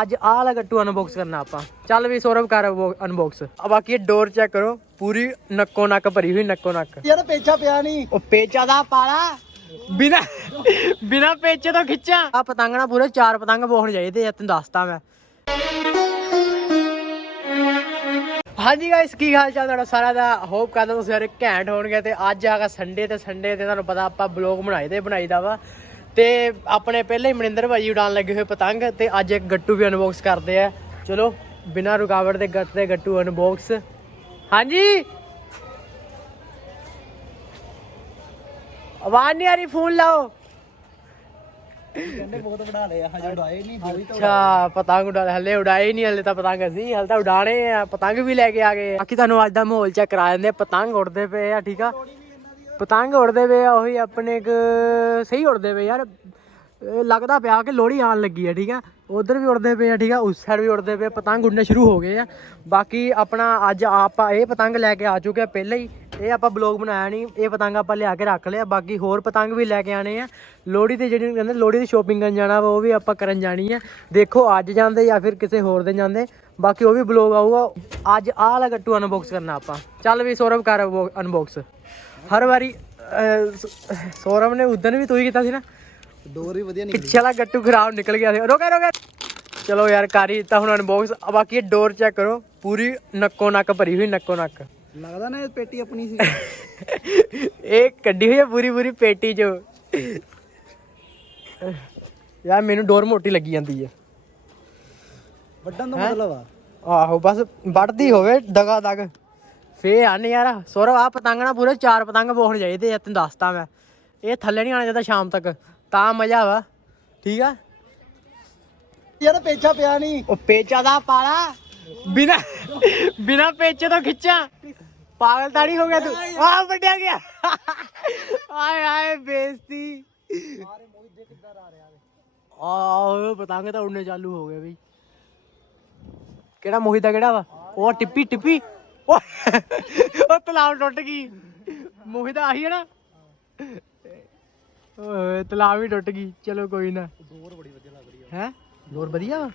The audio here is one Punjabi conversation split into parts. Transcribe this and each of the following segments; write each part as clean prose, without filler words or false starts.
ਅੱਜ ਆਹ ਵਾਲਾ ਗੱਟੂ ਅਨਬਾਕਸ ਕਰਨਾ ਆਪਾਂ। ਚੱਲ ਵੀ ਸੌਰਵ ਕਰ ਅਨਬਾਕਸ। ਬਾਕੀ ਡੋਰ ਚੈੱਕ ਕਰੋ, ਪੂਰੀ ਨੱਕੋ ਨੱਕ ਭਰੀ ਹੋਈ, ਨੱਕੋ ਨੱਕ। ਯਾਰ ਪੇਚਾ ਪਿਆ ਨਹੀਂ, ਉਹ ਪੇਚਾ ਦਾ ਪਾਲਾ ਬਿਨਾ ਪੇਚੇ ਤੋਂ ਖਿੱਚਾਂ। ਆ ਪਤੰਗ ਨਾ ਪੂਰੇ 4 ਪਤੰਗ ਬੋਹਣ ਚਾਹੀਦੇ ਆ, ਤੈਨੂੰ ਦੱਸਤਾ ਮੈਂ। ਹਾਂਜੀ ਗਾਇਸ, ਕੀ ਹਾਲ ਚਾਲ ਤੁਹਾਡਾ ਸਾਰਿਆਂ ਦਾ। ਹੋਪ ਕਰਦਾ ਤੁਸੀਂ ਸਾਰੇ ਘੈਂਟ ਹੋਣਗੇ। ਤੇ ਅੱਜ ਆਗਾ ਸੰਡੇ ਤੇ ਤੁਹਾਨੂੰ ਪਤਾ ਆਪਾਂ ਬਲੌਗ ਬਣਾਈਦਾ ਵਾ। ਤੇ ਆਪਣੇ ਪਹਿਲੇ ਹੀ ਮਨਿੰਦਰ ਭਾਜੀ ਉਡਾਣ ਲੱਗੇ ਹੋਏ ਪਤੰਗ, ਤੇ ਅੱਜ ਇੱਕ ਗੱਟੂ ਵੀ ਅਨਬਾਕਸ ਕਰਦੇ ਆ। ਚਲੋ ਬਿਨਾਂ ਰੁਕਾਵਟ ਦੇ ਗੱਟਦੇ ਗੱਟੂ ਅਨਬਾਕਸ। ਹਾਂਜੀ ਆਵਾਜ਼ ਨਹੀਂ ਆ ਰਹੀ, ਫੋਨ ਲਾਓ। ਕਹਿੰਦੇ ਬਹੁਤ ਬਣਾ ਲਏ ਆ, ਹਜੇ ਉਡਾਏ ਨਹੀਂ। ਅੱਛਾ ਪਤੰਗ ਹਲੇ ਉਡਾਏ ਨਹੀਂ, ਹਲੇ ਤਾਂ ਪਤੰਗ ਅਸੀਂ ਹਲੇ ਤਾਂ ਉਡਾਣੇ ਆ। ਪਤੰਗ ਵੀ ਲੈ ਕੇ ਆ ਗਏ। ਬਾਕੀ ਤੁਹਾਨੂੰ ਅੱਜ ਦਾ ਮਾਹੌਲ ਚੈੱਕ ਕਰਾ ਦਿੰਦੇ। ਪਤੰਗ ਉੜਦੇ ਪਏ ਆ, ਠੀਕ ਆ। ਪਤੰਗ ਉੜਦੇ ਪਏ ਆ, ਉਹੀ ਆਪਣੇ ਸਹੀ ਉੜਦੇ ਪਏ ਯਾਰ। ਲੱਗਦਾ ਪਿਆ ਕਿ ਲੋਹੜੀ ਆਉਣ ਲੱਗੀ ਆ, ਠੀਕ ਆ। ਉਧਰ ਵੀ ਉੜਦੇ ਪਏ ਆ, ਠੀਕ ਆ। ਉਸ ਸਾਈਡ ਵੀ ਉੜਦੇ ਪਏ, ਪਤੰਗ ਉੜਨੇ ਸ਼ੁਰੂ ਹੋ ਗਏ ਆ। ਬਾਕੀ ਆਪਣਾ ਅੱਜ ਆਪਾਂ ਇਹ ਪਤੰਗ ਲੈ ਕੇ ਆ ਚੁੱਕੇ ਆ ਪਹਿਲਾਂ ਹੀ। ਇਹ ਆਪਾਂ ਬਲੌਗ ਬਣਾਇਆ ਨਹੀਂ, ਇਹ ਪਤੰਗ ਆਪਾਂ ਲਿਆ ਕੇ ਰੱਖ ਲਿਆ। ਬਾਕੀ ਹੋਰ ਪਤੰਗ ਵੀ ਲੈ ਕੇ ਆਣੇ ਆ। ਲੋਹੜੀ ਤੇ ਜਿਹੜੀ ਕਹਿੰਦੇ ਲੋਹੜੀ ਦੀ ਸ਼ੋਪਿੰਗ ਕਰਨ ਜਾਣਾ ਵਾ, ਉਹ ਵੀ ਆਪਾਂ ਕਰਨ ਜਾਣੀ ਆ। ਦੇਖੋ ਅੱਜ ਜਾਂਦੇ ਜਾਂ ਫਿਰ ਕਿਸੇ ਹੋਰ ਦਿਨ ਜਾਂਦੇ। ਬਾਕੀ ਉਹ ਵੀ ਬਲੌਗ ਆਊਗਾ। ਅੱਜ ਆਹ ਵਾਲਾ ਗੱਟੂ ਅਨਬਾਕਸ ਕਰਨਾ ਆਪਾਂ। ਚੱਲ ਵੀ ਸੌਰਵ ਕਰ ਅਨਬਾਕਸ। ਹਰ ਵਾਰੀ ਸੌਰਵ ਨੇ ਉਦਣ ਵੀ ਤੂੰ ਹੀ ਕੀਤਾ ਸੀ ਨਾ। ਡੋਰ ਵੀ ਵਧੀਆ ਨਿਕਲੀ। ਪਿੱਛੇ ਵਾਲਾ ਗੱਟੂ ਖਰਾਬ ਨਿਕਲ ਗਿਆ ਸੀ। ਰੋਕੇ ਚਲੋ ਯਾਰ ਕਰ ਹੀ ਦਿੱਤਾ ਹੁਣ ਅਨਬਾਕਸ। ਬਾਕੀ ਇਹ ਡੋਰ ਚੈੱਕ ਕਰੋ, ਪੂਰੀ ਨੱਕੋ ਨੱਕ ਭਰੀ ਹੋਈ, ਨੱਕੋ ਨੱਕ। ਲੱਗਦਾ ਨਾ ਇਹ ਪੇਟੀ ਆਪਣੀ ਸੀ। ਇਹ ਕੱਢੀ ਹੋਈ ਹੈ ਪੂਰੀ ਪੇਟੀ ਚੋਂ। ਯਾਰ ਮੈਨੂੰ ਡੋਰ ਮੋਟੀ ਲੱਗੀ ਜਾਂਦੀ ਹੈ। ਵੱਡਣ ਦਾ ਮਤਲਬ ਆ ਆਹੋ ਬਸ ਵੱਢਦੀ ਹੋਵੇ ਦਗਾ ਦਗ ਫੇਰ ਆਨੇ ਯਾਰ। ਸੌਰਵ ਆ ਪਤੰਗ ਨਾ ਪੂਰੇ 4 ਪਤੰਗ ਬੋਹਣ ਚਾਹੀਦੇ ਆ, ਤੈਨੂੰ ਦੱਸਤਾ ਮੈਂ। ਇਹ ਥੱਲੇ ਨਹੀਂ ਆਣਾ ਚਾਹੀਦਾ ਸ਼ਾਮ ਤੱਕ, ਤਾਂ ਮਜ਼ਾ ਵਾ, ਠੀਕ ਆ। ਯਾਰ ਪੇਚਾ ਪਿਆ ਨਹੀਂ, ਉਹ ਪੇਚਾ ਦਾ ਪਾਲਾ ਬਿਨਾ ਪੇਚੇ ਤੋਂ ਖਿੱਚਾਂ। ਪਾਗਲ ਤਾਂ ਨਹੀਂ ਹੋ ਗਿਆ ਤੂੰ? ਆਹ ਵੱਡਿਆ ਗਿਆ। ਆਏ ਬੇਇੱਜ਼ਤੀ। ਆਹ ਪਤੰਗ ਤਾਂ ਉੜਨੇ ਚਾਲੂ ਹੋ ਗਏ ਬਈ। ਕਿਹੜਾ ਮੋਹਿਤ ਦਾ ਕਿਹੜਾ ਵਾ? ਉਹ ਟਿੱਪੀ ਉਹ ਤਲਾਬ ਟੁੱਟ ਗਈ। ਮੋਹਿਤ ਆਹੀ ਹੈ ਨਾ। ਓਏ ਤਲਾਬ ਵੀ ਟੁੱਟ ਗਈ। ਚਲੋ ਕੋਈ ਨਾ। ਡੋਰ ਬੜੀ ਵਧੀਆ ਲੱਗ ਰਹੀ ਹੈ ਡੋਰ ਵਧੀਆ ਵਾ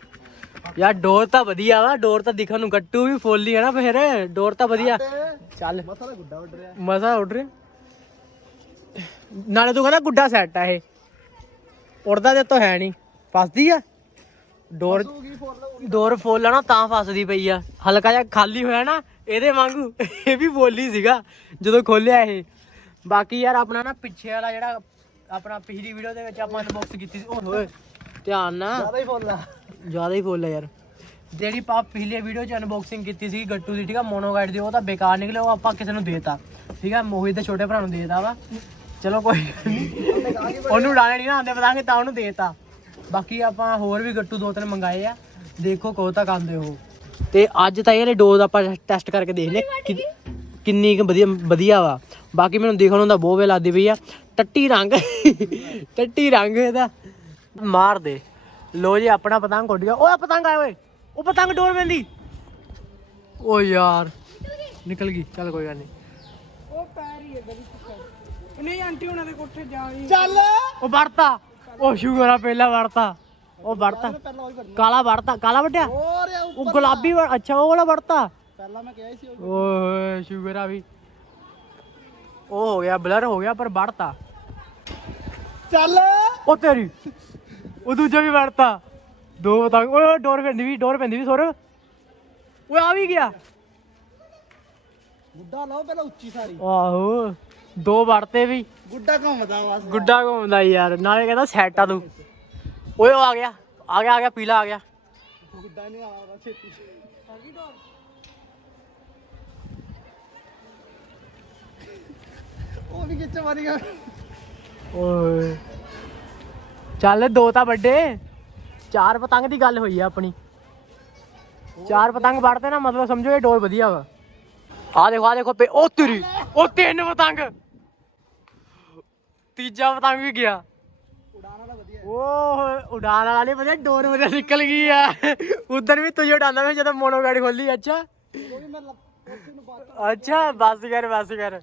ਯਾਰ। ਡੋਰ ਤਾਂ ਵਧੀਆ ਵਾ। ਡੋਰ ਤਾਂ ਦਿਖਣ ਨੂੰ ਗੱਟੂ ਵੀ ਫੁੱਲ ਹੀ ਹੈ ਨਾ ਫਿਰ। ਡੋਰ ਤਾਂ ਵਧੀਆ। ਚੱਲ ਮਸਾ ਦਾ ਗੁੱਡਾ ਉੱਡ ਰਿਹਾ। ਮਜ਼ਾ ਉੱਡ ਰਿਹਾ। ਨਾਲੇ ਤੂੰ ਕਹਿੰਦਾ ਗੁੱਡਾ ਸੈੱਟ ਆ ਇਹ। ਉੜਦਾ ਤੇ ਤਾਂ ਹੈ ਨਹੀਂ, ਫਸਦੀ ਆ ਡੋਰ ਫੁੱਲ ਆ ਨਾ ਤਾਂ ਫਸਦੀ ਪਈ ਆ। ਹਲਕਾ ਜਿਹਾ ਖਾਲੀ ਹੋਇਆ ਨਾ ਇਹਦੇ ਵਾਂਗੂ। ਇਹ ਵੀ ਬੋਲੀ ਸੀਗਾ ਜਦੋਂ ਖੋਲਿਆ ਇਹ। ਬਾਕੀ ਯਾਰ ਆਪਣਾ ਨਾ ਪਿੱਛੇ ਵਾਲਾ ਜਿਹੜਾ ਆਪਣਾ ਪਿਛਲੀ ਵੀਡੀਓ ਦੇ ਵਿੱਚ ਆਪਾਂ ਅਨਬਾਕਸ ਕੀਤੀ ਸੀ, ਓਏ ਧਿਆਨ ਨਾਲ, ਜ਼ਿਆਦਾ ਹੀ ਫੁੱਲ ਆ ਯਾਰ। ਜਿਹੜੀ ਆਪਾਂ ਪਿਛਲੀ ਵੀਡੀਓ 'ਚ ਅਨਬਾਕਸਿੰਗ ਕੀਤੀ ਸੀ ਗੱਟੂ ਦੀ, ਠੀਕ ਆ, ਮੋਨੋਗਾਈਡ ਦੀ, ਉਹ ਤਾਂ ਬੇਕਾਰ ਨਿਕਲੇ। ਉਹ ਆਪਾਂ ਕਿਸੇ ਨੂੰ ਦੇਤਾ, ਠੀਕ ਆ। ਮੋਹਿਤ ਦੇ ਛੋਟੇ ਭਰਾ ਨੂੰ ਦੇਤਾ ਵਾ। ਚਲੋ ਕੋਈ ਉਹਨੂੰ ਉਡਾਣੇ ਨਹੀਂ ਨਾ ਆਉਂਦੇ ਪਤੰਗ, ਤਾਂ ਉਹਨੂੰ ਦੇਤਾ। ਬਾਕੀ ਆਪਾਂ ਹੋਰ ਵੀ ਗੱਟੂ 2-3 ਮੰਗਾਏ ਆ। ਦੇਖੋ ਕਦੋਂ ਤੱਕ ਆਉਂਦੇ ਉਹ। ਤੇ ਅੱਜ ਤਾਂ ਇਹ ਡੋਜ਼ ਆਪਾਂ ਟੈਸਟ ਕਰਕੇ ਦੇਖਦੇ ਕਿੰਨੀ ਕੁ ਵਧੀਆ ਵਾ। ਬਾਕੀ ਮੈਨੂੰ ਦੇਖਣ ਨੂੰ ਤਾਂ ਬਹੁਤ ਵੇ ਲੱਗਦੀ ਪਈ ਆ। ਟੱਟੀ ਰੰਗ ਇਹਦਾ। ਮਾਰ ਦੇ। ਲੋ ਜੀ ਆਪਣਾ ਪਤੰਗ ਉੱਡ ਗਿਆ। ਓਏ ਪਤੰਗ ਆਏ ਓਏ। ਉਹ ਪਤੰਗ ਡੋਰ ਪੈਂਦੀ। ਓ ਯਾਰ ਨਿਕਲ ਗਈ। ਚੱਲ ਕੋਈ ਗੱਲ ਨਹੀਂ। ਉਹ ਪੈਰ ਹੀ ਹੈ ਗਲੀ ਚ। ਨਹੀਂ ਆਂਟੀ ਉਹਨਾਂ ਦੇ ਕੋਠੇ ਜਾ ਰਹੀ। ਚੱਲ ਉਹ ਵੜਤਾ। ਉਹ ਸ਼ੂਗਰ ਆ ਪਹਿਲਾਂ ਵੜਤਾ। ਉਹ ਵੜਤਾ ਕਾਲਾ ਵੜਤਾ। ਕਾਲਾ ਵੱਡਿਆ ਉਹ ਗੁਲਾਬੀ। ਅੱਛਾ ਉਹ ਵਾਲਾ ਵੜਤਾ ਪਹਿਲਾਂ ਮੈਂ ਕਿਹਾ ਸੀ। ਓਏ ਸ਼ੂਗਰ ਆ ਵੀ। ਉਹ ਹੋ ਗਿਆ ਬਲਰ ਹੋ ਗਿਆ, ਪਰ ਵੜਤਾ। ਚੱਲ ਉਹ ਤੇਰੀ ਉਹ ਦੂਜਾ ਵੀ ਵੜਤਾ। 2 ਪਤੰਗ। ਓਏ ਡੋਰ ਪੈਂਦੀ ਵੀ ਸੌਰਵ। ਓਏ ਆ ਵੀ ਗਿਆ। ਗੁੱਡਾ ਲਾਓ ਪਹਿਲਾਂ ਉੱਚੀ ਸਾਰੀ। ਆਹੋ 2 ਵੜਤੇ ਵੀ। ਗੁੱਡਾ ਘੁੰਮਦਾ ਬਸ। ਗੁੱਡਾ ਘੁੰਮਦਾ ਯਾਰ। ਨਾਲੇ ਕਹਿੰਦਾ ਸੈਟ ਆ ਤੂੰ। ਓਏ ਉਹ ਆ ਗਿਆ ਪੀਲਾ ਆ ਗਿਆ। ਗੁੱਡਾ ਨਹੀਂ ਆਉਂਦਾ ਛੇਤੀ। ਉਹ ਵੀ ਕਿੱਥੇ ਮਾਰੀ ਗਿਆ। ਓਏ ਚੱਲ 2 ਤਾਂ ਵੱਡੇ। 4 ਪਤੰਗ ਦੀ ਗੱਲ ਹੋਈ ਆ ਆਪਣੀ। 4 ਪਤੰਗ ਵੜਦੇ ਨਾ, ਮਤਲਬ ਸਮਝੋ ਇਹ ਡੋਰ ਵਧੀਆ ਵਾ। ਆ ਦੇਖੋ ਉਹ ਤੇਰੀ ਉਹ 3 ਪਤੰਗ। ਤੀਜਾ ਪਤੰਗ ਵੀ ਗਿਆ। ਉਡਾਣਾ ਦਾ ਵਧੀਆ। ਉਹ ਉਡਾਣ ਵਾਲਾ ਨਹੀਂ ਵਧੀਆ, ਡੋਰ ਵਧੀਆ ਨਿਕਲ ਗਈ ਆ। ਉਧਰ ਵੀ ਤੁਝੇ ਉਡਾਉਂਦਾ ਮੈਂ ਜਦੋਂ ਮੋਨੋ ਗਾੜੀ ਖੋਲੀ। ਅੱਛਾ ਅੱਛਾ ਬਸ ਕਰ।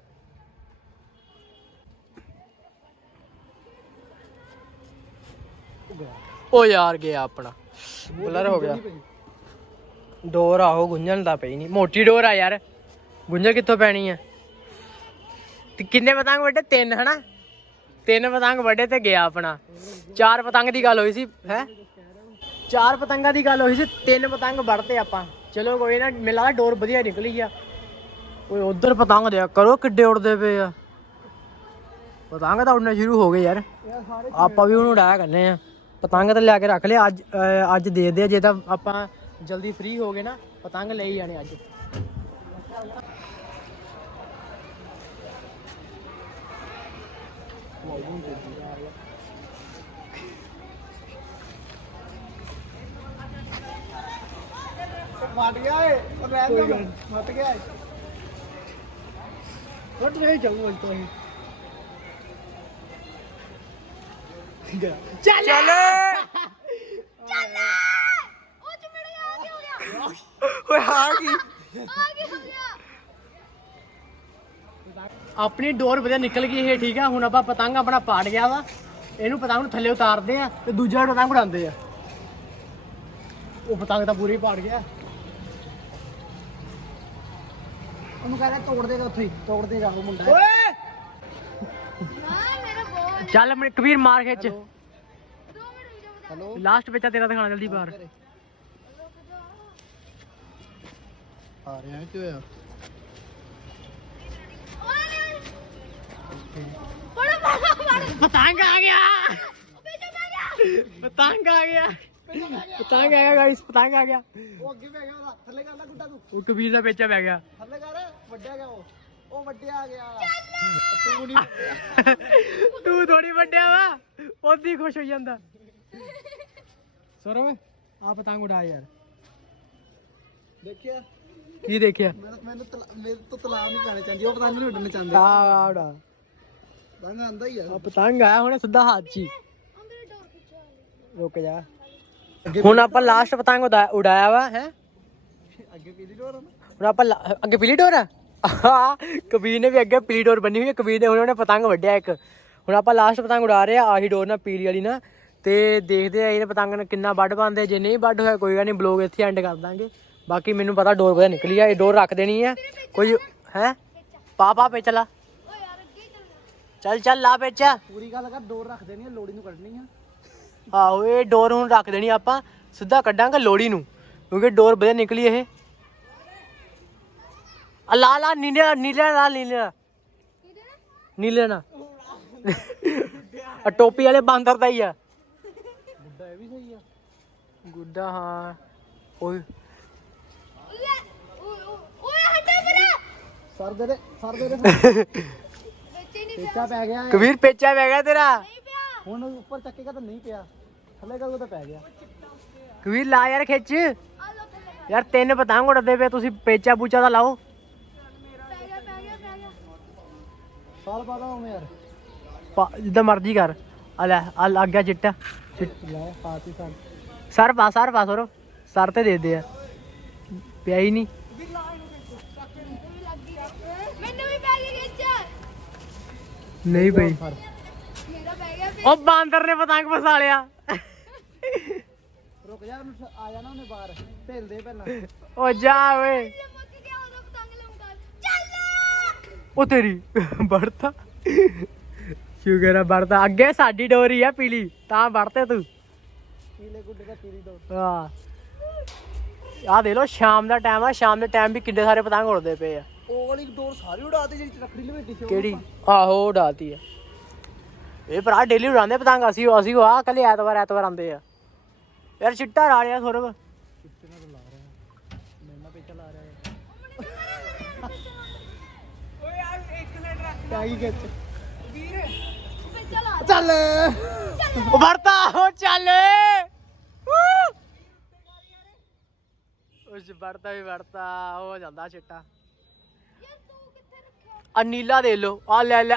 ਉਹ ਯਾਰ ਗਿਆ ਆਪਣਾ। ਬਲਰ ਹੋ ਗਿਆ ਡੋਰ ਆਹੋ ਗੁੰਝਣ ਦਾ ਪਈ ਨਹੀਂ ਮੋਟੀ ਡੋਰ ਆ ਯਾਰ ਗੁੰਝਲ ਕਿੱਥੋਂ ਪੈਣੀ ਆ ਤੇ ਕਿੰਨੇ ਪਤੰਗ ਵੱਡੇ 3 ਹਨਾ 3 ਪਤੰਗ ਵੱਡੇ ਤੇ ਗਿਆ ਆਪਣਾ 4 ਪਤੰਗ ਦੀ ਗੱਲ ਹੋਈ ਸੀ ਹੈ 4 ਪਤੰਗਾਂ ਦੀ ਗੱਲ ਹੋਈ ਸੀ 3 ਪਤੰਗ ਵੜਤੇ ਆਪਾਂ ਚਲੋ ਕੋਈ ਨਾ ਮੈਨੂੰ ਲੱਗਦਾ ਡੋਰ ਵਧੀਆ ਨਿਕਲੀ ਆ ਓਏ ਉਧਰ ਪਤੰਗ ਦਿਆ ਕਰੋ ਕਿੱਡੇ ਉੜਦੇ ਪਏ ਆ ਪਤੰਗ ਤਾਂ ਉੜਨੇ ਸ਼ੁਰੂ ਹੋ ਗਏ ਯਾਰ ਆਪਾਂ ਵੀ ਉਹਨੂੰ ਉਡਾਇਆ ਕਰਨੇ ਆ ਪਤੰਗ ਤਾਂ ਲਿਆ ਕੇ ਰੱਖ ਲਿਆ ਅੱਜ ਦੇਖਦੇ ਆ ਜੇ ਤਾਂ ਆਪਾਂ ਜਲਦੀ ਫ੍ਰੀ ਹੋ ਗਏ ਨਾ ਪਤੰਗ ਲੈ ਹੀ ਜਾਣੇ ਅੱਜ ਮਟ ਗਿਆ ਏ ਉਹ ਰਹਿ ਗਿਆ ਮਟ ਗਿਆ ਏ ਵੱਟ ਨਹੀਂ ਜਾਊ ਅੱਜ ਤਾਂ ਚੱਲ ਚੱਲ ਉਹ ਚ ਮੇਰੇ ਆ ਕੀ ਹੋ ਗਿਆ ਓਏ ਹਾਂ ਕੀ ਆ ਕੀ ਹੋ ਗਿਆ ਆਪਣੀ ਡੋਰ ਵਧੀਆ ਨਿਕਲ ਗਈ ਇਹ ਠੀਕ ਆ ਹੁਣ ਆਪਾਂ ਪਤੰਗ ਆਪਣਾ ਪਾੜ ਗਿਆ ਵਾ ਇਹਨੂੰ ਪਤੰਗ ਨੂੰ ਥੱਲੇ ਉਤਾਰਦੇ ਆ ਤੇ ਦੂਜਾ ਪਤੰਗ ਉਡਾਉਂਦੇ ਆ ਉਹ ਪਤੰਗ ਤਾਂ ਪੂਰੀ ਪਾੜ ਗਿਆ ਉਹਨੂੰ ਕਹਿੰਦਾ ਤੋੜ ਦੇਗਾ ਉੱਥੇ ਤੋੜ ਦੇ ਜਾ ਉਹ ਮੁੰਡਾ ਓਏ ਹਾਂ ਮੇਰਾ ਬਹੁਤ ਚੱਲ ਮੈਂ ਕਬੀਰ ਮਾਰ ਖਿੱਚ 2 ਮਿੰਟ ਰੁਕ ਜਾ ਹੈਲੋ ਲਾਸਟ ਬੱਚਾ ਤੇਰਾ ਦਿਖਾਣਾ ਜਲਦੀ ਬਾਹਰ ਆ ਰਿਹਾ ਕੀ ਹੋਇਆ ਬੜਾ ਬੜਾ ਪਤੰਗ ਆ ਗਿਆ ਬੇਟਾ ਬੈ ਗਿਆ ਪਤੰਗ ਆ ਗਿਆ ਪਤੰਗ ਆ ਗਿਆ ਗਾਇਸ ਪਤੰਗ ਆ ਗਿਆ ਉਹ ਅੱਗੇ ਪੈ ਗਿਆ ਉਹਦਾ ਥੱਲੇ ਕਰ ਲੈ ਗੁੱਡਾ ਤੂੰ ਉਹ ਕਬੀਰ ਦਾ ਪੇਚਾ ਪੈ ਗਿਆ ਥੱਲੇ ਕਰ ਵੱਡਿਆ ਗਿਆ ਉਹ ਵੱਡਿਆ ਆ ਗਿਆ ਤੂੰ ਨਹੀਂ ਤੂੰ ਥੋੜੀ ਵੱਡਿਆ ਵਾ ਉਹਦੀ ਖੁਸ਼ ਹੋ ਜਾਂਦਾ ਸੌਰਵ ਆ ਪਤੰਗ ਉਡਾ ਯਾਰ ਦੇਖਿਆ ਕੀ ਦੇਖਿਆ ਮੈਨੂੰ ਮੇਰੇ ਤੋਂ ਤਲਾਬ ਨਹੀਂ ਪਾਣੇ ਚਾਹੀਦੀ ਉਹ ਪਤੰਗ ਨਹੀਂ ਉੱਡਣੇ ਚਾਹੁੰਦੇ ਆ ਉਡਾ ਪਤੰਗ ਆਂਦਾ ਹੀ ਆ ਆ ਪਤੰਗ ਆਇਆ ਹੁਣ ਸਿੱਧਾ ਹੱਥ 'ਚ ਹੀ ਅੰਦਰ ਡੋਰ ਪਿੱਛੇ ਰੁਕ ਜਾ ਹੁਣ ਆਪਾਂ ਲਾਸਟ ਪਤੰਗ ਉਡਾਇਆ ਵਾ ਹੈ ਅੱਗੇ ਪੀਲੀ ਡੋਰ ਹੁਣ ਆਪਾਂ ਅੱਗੇ ਪੀਲੀ ਡੋਰ ਆ ਕਬੀਰ ਨੇ ਵੀ ਅੱਗੇ ਪੀਲੀ ਡੋਰ ਬੰਨੀ ਹੋਈ ਹੈ ਕਬੀਰ ਨੇ ਉਹਨੇ ਪਤੰਗ ਵੱਢਿਆ ਇੱਕ ਹੁਣ ਆਪਾਂ ਲਾਸਟ ਪਤੰਗ ਉਡਾ ਰਹੇ ਆ ਆਹੀ ਡੋਰ ਨਾਲ ਪੀਲੀ ਵਾਲੀ ਨਾਲ ਤੇ ਦੇਖਦੇ ਆ ਇਹਨੇ ਪਤੰਗ ਨਾਲ ਕਿੰਨਾ ਵੱਢ ਪਾਉਂਦੇ ਜੇ ਨਹੀਂ ਵੱਢ ਹੋਇਆ ਕੋਈ ਗੱਲ ਨਹੀਂ ਬਲੌਗ ਇੱਥੇ ਐਂਡ ਕਰ ਦਾਂਗੇ ਬਾਕੀ ਮੈਨੂੰ ਪਤਾ ਡੋਰ ਵਧੀਆ ਨਿਕਲੀ ਆ ਇਹ ਡੋਰ ਰੱਖ ਦੇਣੀ ਆ ਕੋਈ ਹੈ ਪਾ ਪੇਚਲਾ ਓ ਯਾਰ ਅੱਗੇ ਚੱਲ ਚੱਲ ਲਾ ਪੇਚਾ ਪੂਰੀ ਗੱਲ ਕਰ ਡੋਰ ਰੱਖ ਦੇਣੀ ਆ ਲੋੜੀ ਨੂੰ ਕੱਢਣੀ ਆ ਆਹੋ ਇਹ ਡੋਰ ਹੁਣ ਰੱਖ ਦੇਣੀ ਆਪਾਂ ਸਿੱਧਾ ਕੱਢਾਂਗੇ ਲੋੜੀ ਨੂੰ ਕਿਉਂਕਿ ਡੋਰ ਵਧੀਆ ਨਿਕਲੀ ਇਹ ਲਾ ਲਾ ਨੀਲੇ ਲਾ ਨੀਲੇ ਨਾ ਟੋਪੀ ਵਾਲੇ ਬਾਂਦਰ ਦਾ ਹੀ ਆ ਗੁੱਡਾ ਇਹ ਵੀ ਸਹੀ ਆ ਗੁੱਡਾ ਹਾਂ ਓਏ ਓਏ ਹਟੇ ਮੇਰਾ ਸਰ ਦੇ ਬੱਚੇ ਨਹੀਂ ਪੇਚਾ ਪੈ ਗਿਆ ਕਬੀਰ ਪੇਚਾ ਪੈ ਗਿਆ ਤੇਰਾ ਨਹੀਂ ਪਿਆ ਹੁਣ ਉੱਪਰ ਚੱਕੇਗਾ ਤਾਂ ਨਹੀਂ ਪਿਆ ਥੱਲੇ ਕਾ ਤਾਂ ਪੈ ਗਿਆ ਕਬੀਰ ਲਾ ਯਾਰ ਖਿੱਚ ਆ ਲੋ ਥੱਲੇ ਯਾਰ 3 ਪਤੰਗ ਉੜਦੇ ਪਏ ਤੁਸੀਂ ਪੇਚਾ ਪੂਚਾ ਦਾ ਲਾਓ ਪੈ ਗਿਆ ਸਾਲ ਬਾਅਦ ਆਉਂ ਯਾਰ ਜਿੱਦਾਂ ਮਰਜ਼ੀ ਕਰ ਆ ਲੈ ਆ ਲੱਗ ਗਿਆ ਚਿੱਟਾ ਲੈ ਪਾਤੀ ਸਰ ਸਰ ਪਾ ਸਰ ਸਰ ਤੇ ਦੇ ਦੇ ਆ ਪਿਆ ਹੀ ਨਹੀਂ ਮੈਨੂੰ ਵੀ ਪੈ ਗਈ ਗਿੱਚ ਨਹੀਂ ਪਈ ਮੇਰਾ ਪੈ ਗਿਆ ਉਹ ਬਾਂਦਰ ਨੇ ਪਤੰਗ ਫਸਾ ਲਿਆ ਰੁਕ ਜਾ ਆ ਜਾਣਾ ਉਹਨੇ ਬਾਹਰ ਢੇਲ ਦੇ ਪਹਿਲਾਂ ਉਹ ਜਾ ਓਏ ਮੁੱਕ ਗਿਆ ਉਹਦਾ ਪਤੰਗ ਲੰਗਾ ਚੱਲ ਉਹ ਤੇਰੀ ਵੜਤਾ ਸ਼ੁਕਰ ਆ ਵੜਤਾ ਅੱਗੇ ਸਾਡੀ ਡੋਰੀ ਆ ਪੀਲੀ ਤਾਂ ਵੜਤੇ ਤੂੰ ਪੀਲੇ ਗੁੱਡੇ ਦਾ ਪੀਲੀ ਡੋਰ ਹਾਂ ਆ ਦੇ ਲੋ ਸ਼ਾਮ ਦਾ ਟਾਈਮ ਆ ਸ਼ਾਮ ਦੇ ਟਾਈਮ ਵੀ ਕਿੰਨੇ ਸਾਰੇ ਪਤੰਗ ਉੜਦੇ ਪਏ ਆ ਉਹ ਵਾਲੀ ਡੋਰ ਸਾਰੀ ਉਡਾਤੀ ਜਿਹੜੀ ਰੱਖੜੀ ਲਵੇਟੀ ਸੀ ਕਿਹੜੀ ਆਹੋ ਉਡਾਤੀ ਆ ਇਹ ਭਰਾ ਡੇਲੀ ਉਡਾਉਂਦੇ ਪਤੰਗ ਅਸੀਂ ਆ ਕੱਲ ਐਤਵਾਰ ਆਉਂਦੇ ਆ ਯਾਰ ਚਿੱਟਾ ਲਾ ਲਿਆ ਥੋੜਾ ਕਿੰਨਾ ਤੋਂ ਲਾ ਰਿਹਾ ਮੈਨਾਂ ਪੇਚਾ ਲਾ ਰਿਹਾ ਓਏ ਯਾਰ ਇੱਕ ਸਾਈਡ ਰੱਖ ਕਾਈ ਗੱਚ ਵੀਰ ਚੱਲ ਚੱਲ ਉਹ ਵੜਤਾ ਉਹ ਚੱਲ ਉਸ ਵੜਤਾ ਵੀ ਵੜਤਾ ਹੋ ਜਾਂਦਾ ਚਿੱਟਾ ਯਾਰ ਤੂੰ ਕਿੱਥੇ ਰੱਖਿਆ ਆ ਨੀਲਾ ਦੇ ਲੋ ਆ ਲੈ ਲੈ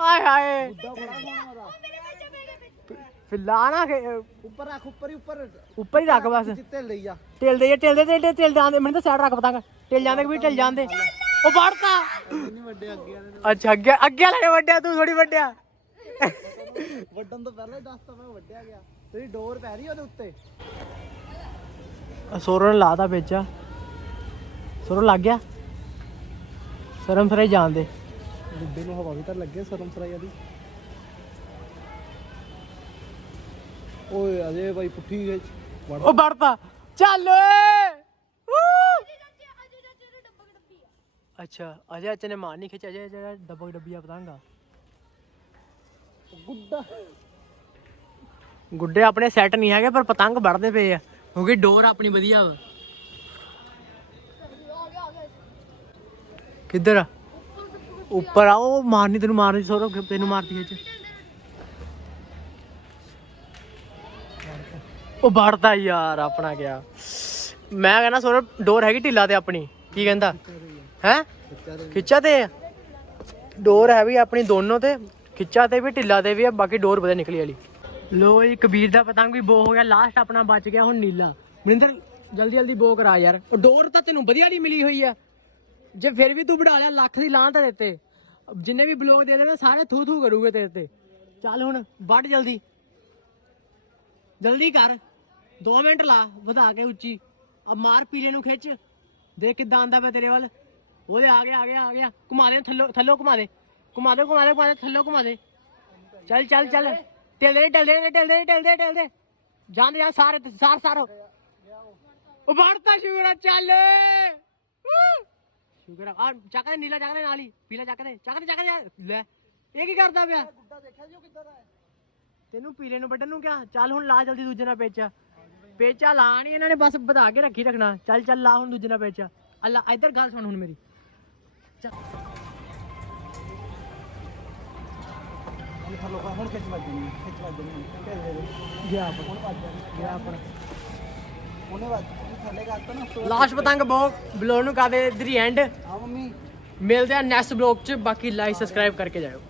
ਆਏ ਹਾਏ ਗੁੱਡਾ ਬੜਾ ਸੋਹਣਾ ਉਹਦਾ ਮੇਰੇ ਬੱਚੇ ਪੈ ਗਏ ਫਿਰ ਲਾ ਨਾ ਉੱਪਰ ਰੱਖ ਉੱਪਰ ਉੱਪਰ ਹੀ ਰੱਖ ਬਸ ਜਿੱਤੇ ਲਈ ਆ ਟਿਲਦੇ ਜਾਂਦੇ ਮੈਨੂੰ ਤਾਂ ਸਾਈਡ ਰੱਖ ਪਤੰਗ ਟਿਲ ਜਾਂਦੇ ਵੀ ਟਿਲ ਜਾਂਦੇ ਉਹ ਵੜਤਾ ਇੰਨੀ ਵੱਡੇ ਅੱਗੇ ਵਾਲੇ ਅੱਛਾ ਅੱਗੇ ਲੈ ਵੱਡਿਆ ਤੂੰ ਥੋੜੀ ਵੱਡਿਆ ਵੱਡਣ ਤੋਂ ਪਹਿਲਾਂ ਹੀ ਦੱਸਤਾ ਮੈਂ ਵੱਡਿਆ ਗਿਆ ਤੇਰੀ ਡੋਰ ਪੈ ਰਹੀ ਉਹਦੇ ਉੱਤੇ। ਸੋਰੋ ਨੇ ਲਾਤਾ ਵਿੱਚ। ਸੋਰੋ ਲੱਗ ਗਿਆ। ਸਰਮ ਫਰਾਈ ਜਾਣ ਦੇ। ਗੁੱਡੇ ਨੂੰ ਹਵਾ ਵੀ ਤਾਂ ਲੱਗੇ ਸਰਮ ਫਰਾਈ ਦੀ। ਓਏ ਅਜੇ ਬਾਈ ਪੁੱਠੀ ਵਿੱਚ ਉਹ ਵੜਤਾ। ਚੱਲ ਓਏ। ਅੱਛਾ ਅਜੇ ਅਚੇ ਨੇ ਮਾਰ ਨਹੀਂ ਖਿੱਚ। ਅਜੇ ਜਿਹੜਾ ਡੱਬਾ ਪਤੰਗਾ ਗੁੱਡਾ। ਗੁੱਡੇ ਆਪਣੇ ਸੈੱਟ ਨਹੀਂ ਹੈਗੇ ਪਰ ਪਤੰਗ ਵੜਦੇ ਪਏ ਆ ਕਿਉਂਕਿ ਡੋਰ ਆਪਣੀ ਵਧੀਆ ਵਾ। ਕਿੱਧਰ ਆ? ਉੱਪਰ ਆ। ਉਹ ਮਾਰਨੀ ਤੈਨੂੰ ਮਾਰਨੀ ਸੋਰੋ ਤੈਨੂੰ ਮਾਰਦੀ ਖਿੱਚ। ਉਹ ਵੜਦਾ ਯਾਰ ਆਪਣਾ ਗਿਆ। ਮੈਂ ਕਹਿੰਦਾ ਸੋਰੋ ਡੋਰ ਹੈਗੀ ਢਿੱਲਾ ਤੇ ਆਪਣੀ। ਕੀ ਕਹਿੰਦਾ ਹੈ? ਖਿੱਚਾ ਤੇ ਡੋਰ ਹੈ ਵੀ ਆਪਣੀ ਦੋਨੋਂ ਤੇ ਖਿੱਚਾ ਤੇ ਵੀ ਢਿੱਲਾ ਤੇ ਵੀ ਆ। ਬਾਕੀ ਡੋਰ ਵਧੀਆ ਨਿਕਲੀ ਵਾਲੀ। ਲੋ ਜੀ ਕਬੀਰ ਦਾ ਪਤੰਗ ਵੀ ਬੋ ਹੋ ਗਿਆ। ਲਾਸਟ ਆਪਣਾ ਬਚ ਗਿਆ ਹੁਣ ਨੀਲਾ। ਮਨਿੰਦਰ ਜਲਦੀ ਜਲਦੀ ਬੋ ਕਰਾ ਯਾਰ। ਉਹ ਡੋਰ ਤਾਂ ਤੈਨੂੰ ਵਧੀਆ ਨਹੀਂ ਮਿਲੀ ਹੋਈ ਆ। ਜੇ ਫਿਰ ਵੀ ਤੂੰ ਵੜਾ ਲਿਆ ਲੱਖ ਦੀ ਲਾਂਹ ਤਾਂ ਦਿੱਤੇ। ਜਿੰਨੇ ਵੀ ਬਲੌਗ ਦੇ ਦੇਣਾ ਸਾਰੇ ਥੂ ਥੂ ਕਰੂਗੇ ਤੇਰੇ ਤੇ। ਚੱਲ ਹੁਣ ਵੱਢ ਜਲਦੀ ਜਲਦੀ ਕਰ। 2 ਮਿੰਟ ਲਾ ਵਧਾ ਕੇ ਉੱਚੀ। ਅਬ ਮਾਰ ਪੀਲੇ ਨੂੰ ਖਿੱਚ। ਦੇਖ ਕਿੱਦਾਂ ਆਂਦਾ ਪਿਆ ਤੇਰੇ ਵੱਲ। ਉਹਦੇ ਆ ਗਿਆ। ਘੁਮਾ ਦੇ ਥੱਲੋਂ ਘੁਮਾ ਦੇ ਥੱਲੋਂ ਘੁਮਾ ਦੇ। ਚੱਲ ਟਲਦੇ ਜਾਂਦੇ ਜਾਂ ਸਾਰੇ ਉਹ ਵੜਤਾ। ਸ਼ੁਕਰ ਆ। ਚੱਲ ਸ਼ੁਕਰ ਆ। ਚੱਕ ਦੇ ਨੀਲਾ ਚੱਕ ਦੇ ਨਾਲ ਹੀ ਪੀਲਾ ਚੱਕ ਦੇ ਲੈ। ਇਹ ਕੀ ਕਰਦਾ ਪਿਆ? ਗੁੱਡਾ ਦੇਖਿਆ ਜੀ ਉਹ ਕਿੱਧਰ ਆ? ਤੈਨੂੰ ਪੀਲੇ ਨੂੰ ਵੱਢਣ ਨੂੰ ਕਿਹਾ। ਚੱਲ ਹੁਣ ਲਾ ਜਲਦੀ ਦੂਜੇ ਨਾਲ ਪੇਚਾ ਲਾ ਨਹੀਂ ਇਹਨਾਂ ਨੇ ਬਸ ਵਧਾ ਕੇ ਰੱਖਣਾ। ਚੱਲ ਲਾ ਹੁਣ ਦੂਜੇ ਨਾਲ ਪੇਚਾ। ਅੱਲਾ ਇੱਧਰ ਗੱਲ ਸੁਣ ਹੁਣ ਮੇਰੀ। ਹੁਣ ਖਿੱਚ ਵੱਜਣੀ ਗਿਆ ਆਪਣਾ ਉਹਨੇ ਵੱਜ ਥੱਲੇ ਕਰਤਾ ਨਾ। ਲਾਸਟ ਪਤੰਗ ਬਲੌਗ ਨੂੰ ਕਾਦੇ ਇਧਰ ਹੀ ਐਂਡ। ਆ ਮੰਮੀ ਮਿਲਦੇ ਆ ਨੈਕਸਟ ਬਲੌਗ ਚ। ਬਾਕੀ ਲਾਈਕ ਸਬਸਕ੍ਰਾਈਬ ਕਰਕੇ ਜਾਇਓ।